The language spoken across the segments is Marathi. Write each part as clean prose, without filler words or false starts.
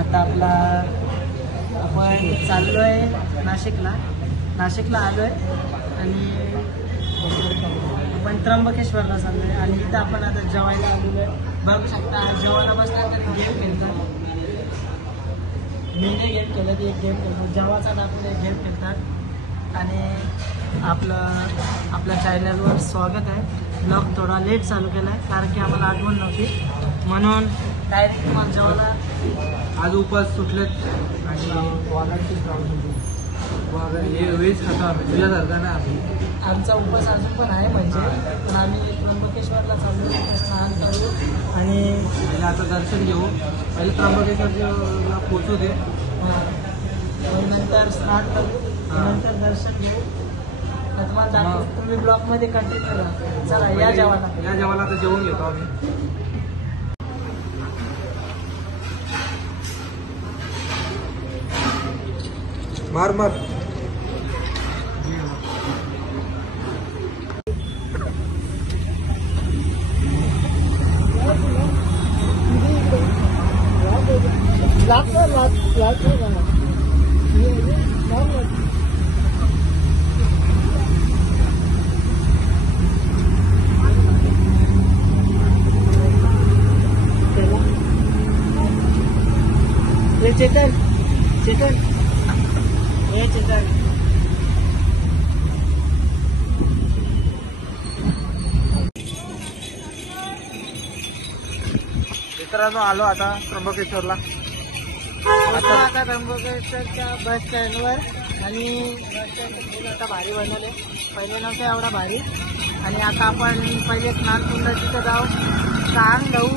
आता आपण चाललो आहे नाशिकला आलो आहे आणि आपण त्र्यंबकेश्वरला चाललो आहे आणि इथं आपण आता जेवायला आलेलो आहे. बघू शकता जेवायला बसल्यानंतर गेम खेळतात. मी नाही गेम केलं ती एक गेम खेळतो जेवाचा दाखवून एक गेम खेळतात आणि आपल्या चॅनलवर स्वागत आहे. ब्लॉग थोडा लेट चालू केला आहे कारण की आम्हाला आठवण नव्हती म्हणून डायरेक्ट तुम्हाला जेवायला आज उपास सुटलेत आणि वाघाची हे वेज खातो आम्ही तुझ्यासारखं ना. आमचा उपास अजून पण आहे म्हणजे पण आम्ही त्र्यंबकेश्वरला चाललो स्नान करू आणि पहिले आता दर्शन घेऊ. पहिले त्र्यंबकेश्वरला पोचू दे नंतर स्नान करू नंतर दर्शन घेऊ. तुम्हाला दाखवू तुम्ही ब्लॉगमध्ये कंटिन्यू करा. चला या जेवायला आता जेवून घेतो आम्ही. मार चेतन मित्रांनो आलो आता त्र्यंबकेश्वरला. आता त्र्यंबकेश्वरच्या बस स्टँडवर आणि बस स्टँड आता भारी बनवले. पहिले नव्हतं एवढा भारी आणि आता आपण पहिले स्नान कुंड तिथं जाऊ स्नान घेऊ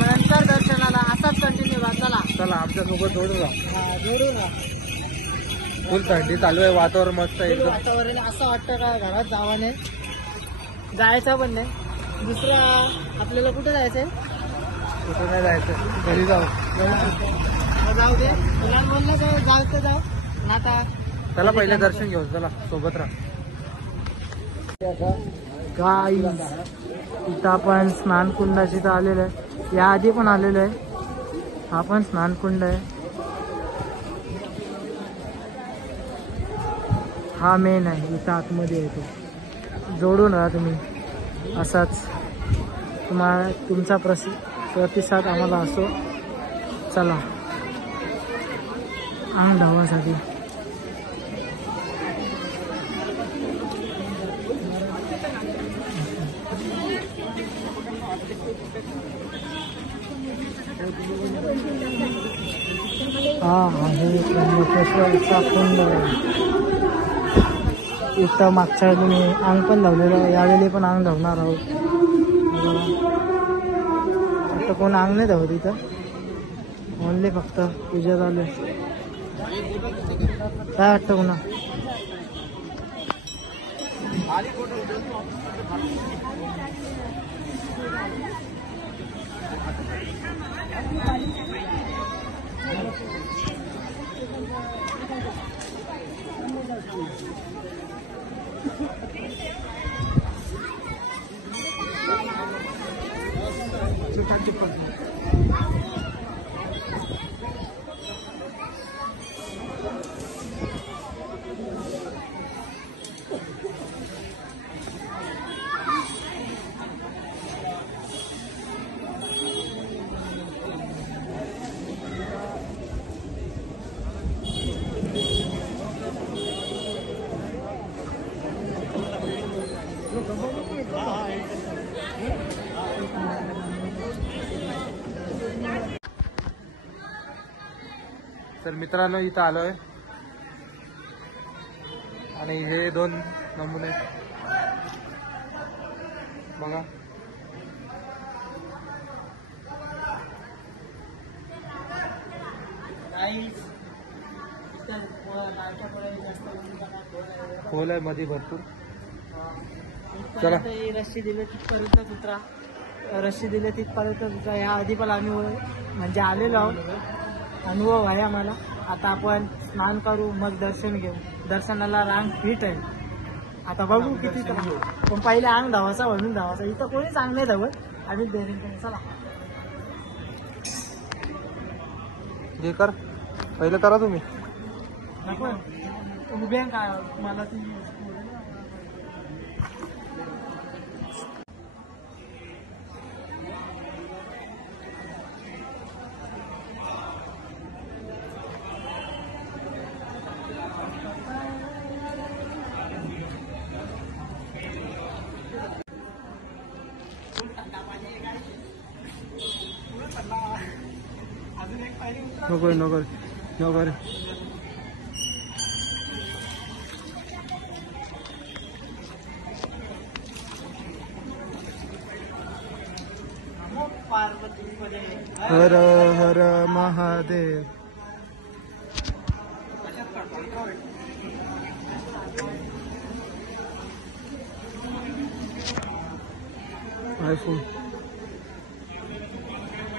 नंतर दर्शनाला असाच कंटिन्यू चला आमच्यासोबत जोडू ना. फुल थंडी चालू आहे. वातावरण मस्त आहे. वातावरण असं वाटतं का घरात जावं नाही जायचं पण नाही. दुसरं आपल्याला कुठं जायचंय कुठं नाही जायचं घरी जाऊ जाऊ दे मुलांना म्हणलं तर जाऊ आता चला पहिले दर्शन घेऊ. चला सोबत राहा. इथं आपण स्नान कुंडाची इथं आलेलो आहे. या आधी पण आलेलो आहे. हा पण स्नान कुंड आहे. हा मेन आहे इथं आतमध्ये येतो. जोडून राहा तुम्ही असाच तुमचा प्रतिसाद आम्हाला असो. चला अंग धावासाठी आहे त्र्यंबकेश्वरचा कुंड. इथं मागच्या वेळी मी अंग पण धावलेलं आहे. यावेळी पण अंग धावणार आहोत. आता कोण अंग नाही धावत इथं ओनली फक्त पूजा चालू आहे. काय वाटतं पुन्हा तर मित्रांनो इथं आलोय आणि हे 2 नमुने बघा. खोल आहे मध्ये भरपूर. चला रस्सी दिले तिथपर्यंत उतरा. रस्सी दिले तिथपर्यंत उतरा. या आधी पण आम्ही म्हणजे आलेलो आहोत. अनुभव आहे आम्हाला. आता आपण स्नान करू मग दर्शन घेऊ. दर्शनाला रांग फिट आहे. आता बघू किती पण पहिले अंग धावायचा म्हणून धावायचा. इथं कोणीच अंग नाही धावत. आम्ही डेअरिंग करू. चला जे कर पहिले करा तुम्ही. नको उभे काय मला ती नको नको नको रे. हर हर महादेव. आयफोन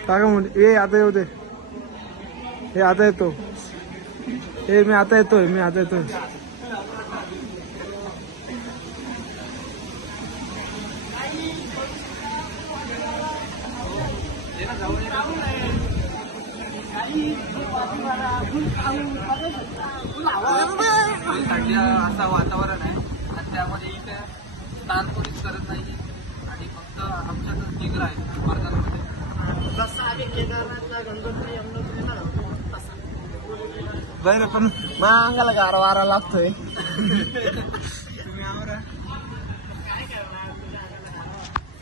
काय म्हणते ए आता येऊ दे. हे आता येतो. हे मी आता येतोय. असं वातावरण आहे आणि त्यामध्ये इथे स्नान कोणीच करत नाही आणि फक्त आमच्याकडे निग्रह आहे वर्गामध्ये. जसं आम्ही केदारनाथला गणपती यमुनोत्रीला जातो तसं. बरं पण माझ्या अंगाला गारा वारा लागतोय.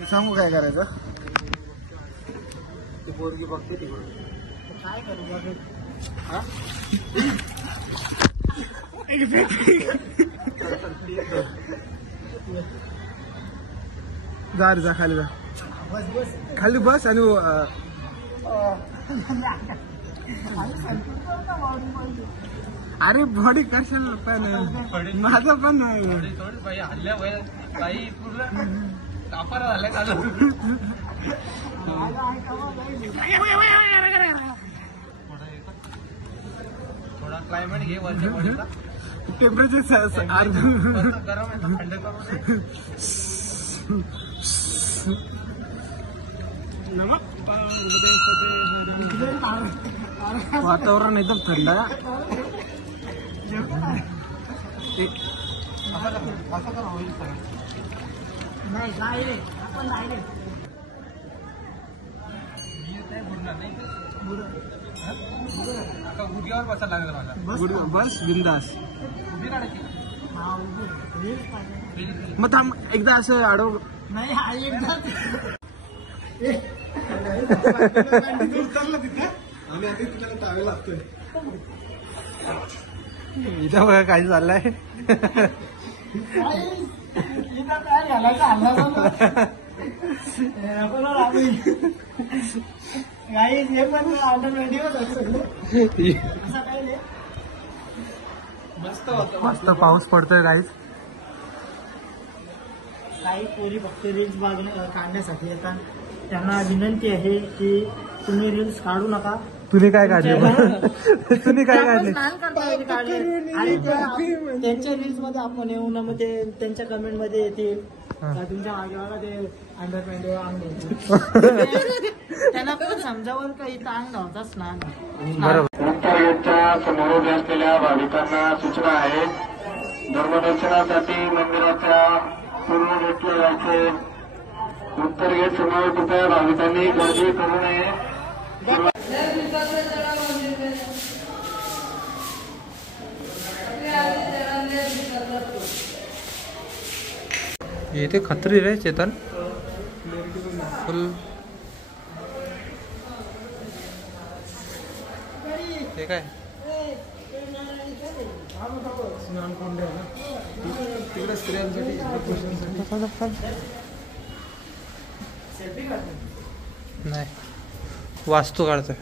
सांगू काय करायचं. ती पोरगी बघते तिकडून काय करू बघ. जा रे जा खाली जा. खाली बस आणि अरे बॉडी कशाला पण माझं पण हल्ल्या काही पूर्ण कापारा झालाय का. थोडा क्लायमेट घे वरच्या बॉडीला. टेम्परेचर गरम आहे थंड करून. वातावरण एकदम थंड आहे. नाही रे आपण नाही रे. गुडघ्यावर बसायला लागेल मला. बस बिंदास. मग थांब एकदा असं अडव. नाही हा एकदा उतरला तिथे आणि आता तिला टावे लागतोय. इथं बघा काय चाललंय. काय घालायचं हल्ला काही हे पण मस्त पाऊस पडतोय काहीच. काही पोरी फक्त रील्स काढण्यासाठी येतात. त्यांना विनंती आहे की तुम्ही रील्स काढू नका. तुम्ही काय काढले. तुम्ही काय काढले. आणि त्यांच्या रील्स मध्ये आपण येऊ ना. मग ते त्यांच्या कमेंट मध्ये येतील तुमच्या मागे बघा ते अंडर पॅन्ट अंग. त्यांना पण समजावं का इथं अंग नव्हता स्नान. नंतर गेटच्या समोर असलेल्या भाविकांना सूचना आहे. धर्मदर्शनासाठी मंदिराच्या पूर्व गेटला जायचे. उत्तर गेट समोर कृपया भाविकांनी गर्दी करू नये. इथे खत्री रे चेतन फुल. ते काय तिकडे स्त्रियांसाठी नाही वास्तू काढतोय.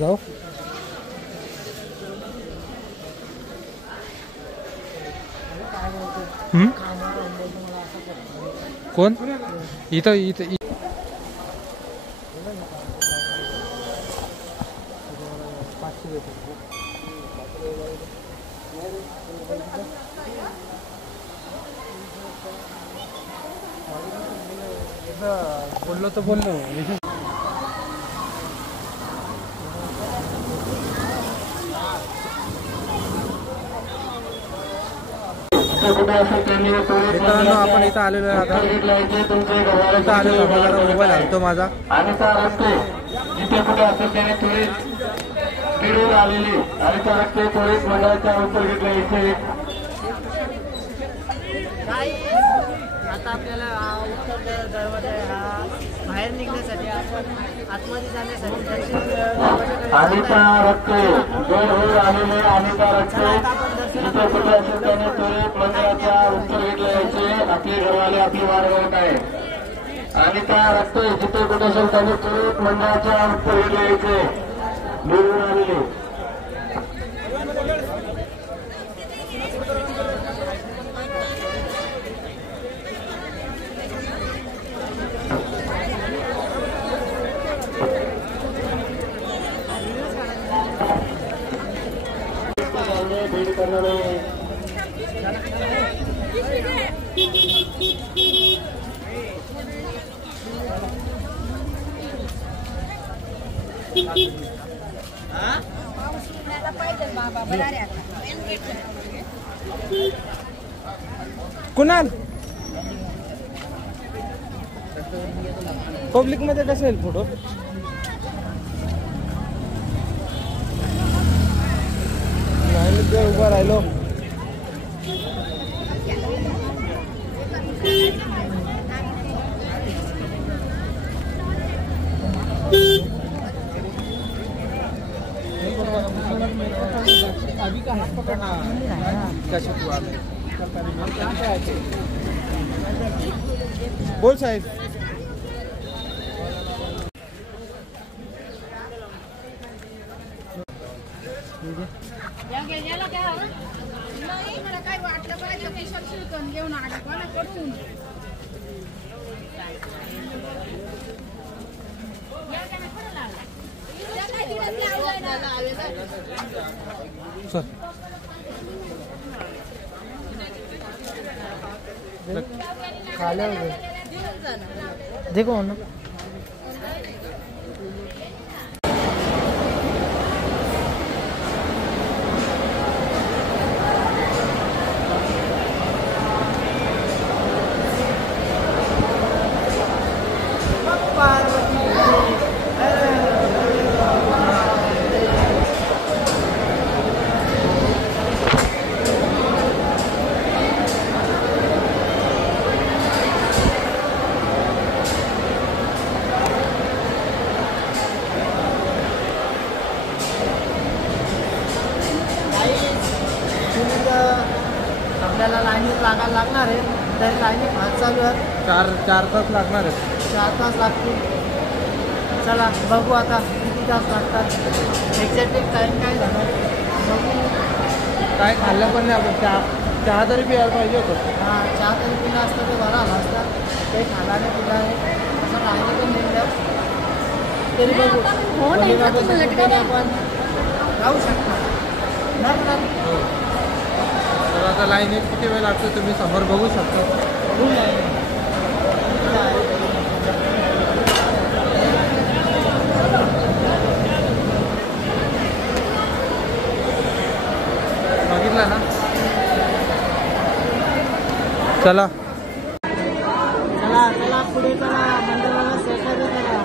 जाऊ कोण इथं इथं बोललो तर बोललो मित्रांनो आपण इथं आलेलो आहे आता इथं आलेलो जरा मोबाईल आणतो माझा आणि त्या रस्ते जिथे कुठे असेल त्याने त्वरित स्पीडवर आलेली आणि त्या रस्ते त्वरित मंडळाच्या उत्तर घेतल्या इथे आता आपल्याला उत्तर दरवाजा हा बाहेर निघण्यासाठी आपण आतमध्ये जाण्यासाठी आणि त्या रस्ते जोरवर आलेले आणि त्या रस्ते जिथे कुठे असेल त्याने त्वरित मंडळाच्या उत्तर घेतल्या यायचे आपली घरवाले आपली वाट बघत आहे आणि त्या रस्ते जिथे कुठे असेल त्याने त्वरित मंडळाच्या उत्तर घेतल्या यायचे निवडून आलेले भेट करणारे कुणाल पब्लिक मध्ये कसं येईल फोटो उभा राहिलो बोल साहेब काय वाटलं पाहिजे घेऊन आले कोणाकडून देखो ना आपल्याला लाईनीत लागायला लागणार आहे तर लाईनीत भात चालू आहे 4 तास लागणार आहेत 4 तास लागतील चला बघू आता किती तास लागतात एक्झॅक्टली टाईम काय झालं बघू काय खाल्लं पण नाही आपण चहा तरी प्यायला पाहिजे होतं हां चहा तरी पिला असतं तर बरा आला असता काही खाला नाही पिला आहे असं राहिलं पण निघलं तरी बघू आपण राहू शकतो नाही तर आता लाईनीत किती वेळ लागतो तुम्ही समोर बघू शकता बघितला ना चला चला चला पुढे चला मंदिराला सहकार्य करा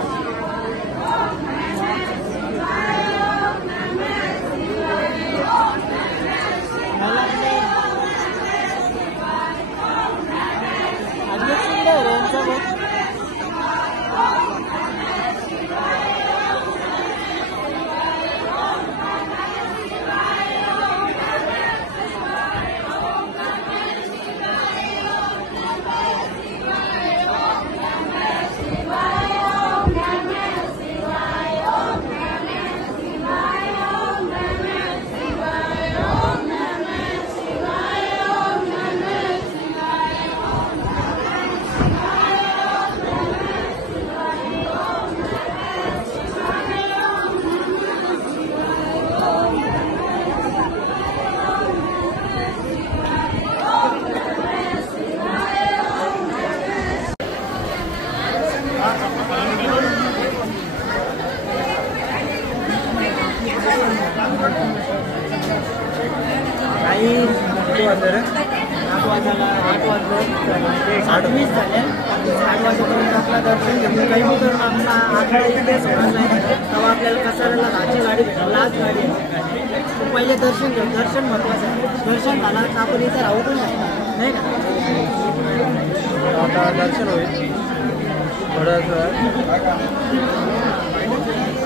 8 वाजले 8:20 झाले. 8 वाजेपर्यंत आपला दर्शन घेऊन काही करून आपला 8 वाजेपर्यंत सोडत नाही. तेव्हा आपल्याला कसाऱ्याला 10ची गाडी भेटली. लास्ट गाडी आहे. पहिले दर्शन घेऊ. दर्शन महत्वाचं आहे. दर्शन झालं तर आपण इथे राहू पण शकतो नाही का. आता दर्शन होईल थोडंसं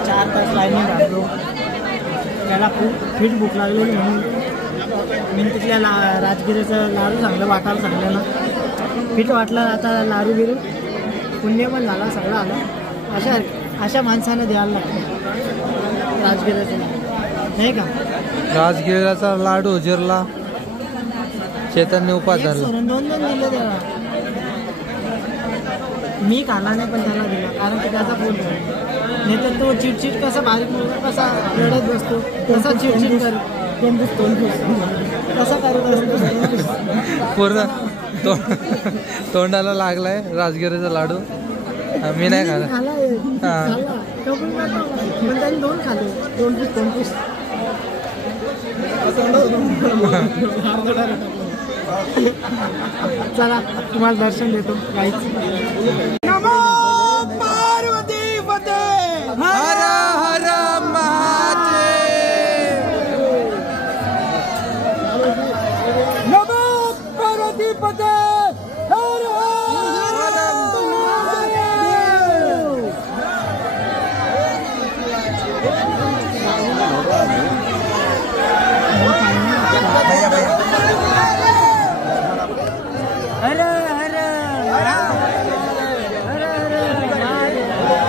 4 तास लाईनीत राहतो. त्याला खूप फिट भूक लागलेली म्हणून मी तिथल्या राजगिरीचं लाडू सांगलं वाटायला सांगलेलं. फिट वाटलं. आता लाडू बिरू पुण्य पण झाला. सगळं आलं. अशा माणसानं द्यायला लागतं राजगिरीचं नाही का. राजगिराचा लाडू जिरला चैतन्य उपाध्याय सोडून 2 दिले त्याला. मी खाला नाही पण त्याला दिला कारण की त्याचा फोन नाही तर तो चिडचिड कसा बारीक मुलगा कसा रडत बसतो तसा चिडचिड कसा करत असतो. पूर्ण तोंडाला लागलाय राजगिरीचा लाडू. मी नाही खाला. पण त्यांनी 2 खाले. 2 पीस चला तुम्हाला दर्शन देतो काहीच. नमो पार्वती पते हर हर महादेव. नमो पार्वती पते हर हर महादेव. हर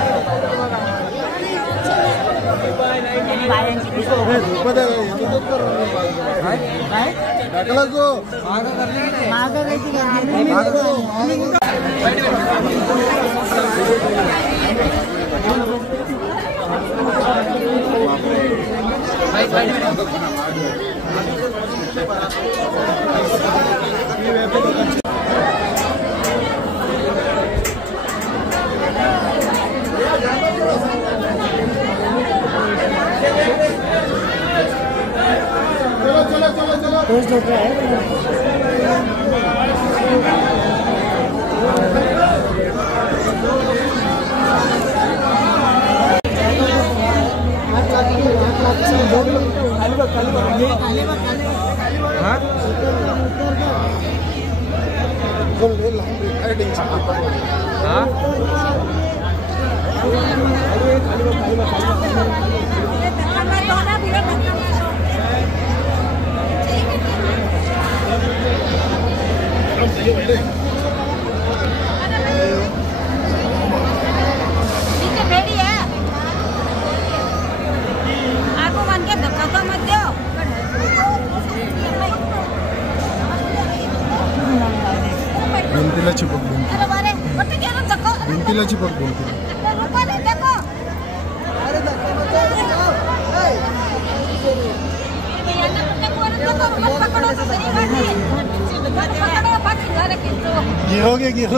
हर तोच ढोकळा आहे. भिंतीला चिपक भिंतीला चिपक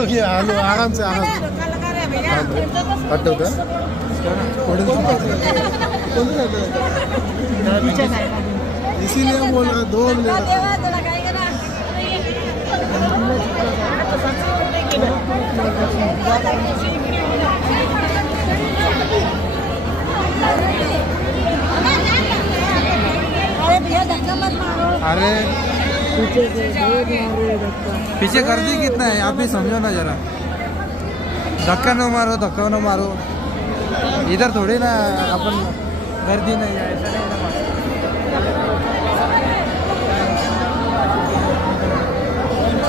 घे आलो आराम से हटवता इसीलिए बोल रहा 2 मिनट. अरे पीछे गर्दी कितना है आप भी समझो ना जरा. धक्का न मारो. इधर थोड़ी ना अपन गर्दी नहीं है. ऐसा नहीं ना.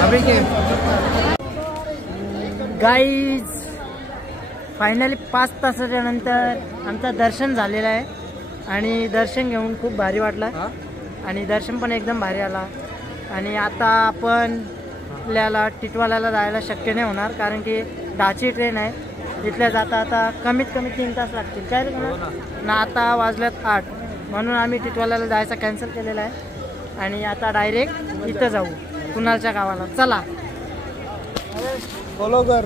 अभी के गाईज फायनली 5 तासाच्या नंतर आमचं दर्शन झालेलं आहे आणि दर्शन घेऊन खूप भारी वाटलं आणि दर्शन पण एकदम भारी आला. आणि आता आपण आपल्याला टिटवाल्याला जायला शक्य नाही होणार कारण की 10ची ट्रेन आहे. इथल्या जाता आता कमीत कमी 3 तास लागतील काय ना. आता वाजल्यात 8 म्हणून आम्ही टिटवाल्याला जायचं कॅन्सल केलेलं आहे आणि आता डायरेक्ट इथं जाऊ कुणालच्या गावाला. चला फॉलो कर.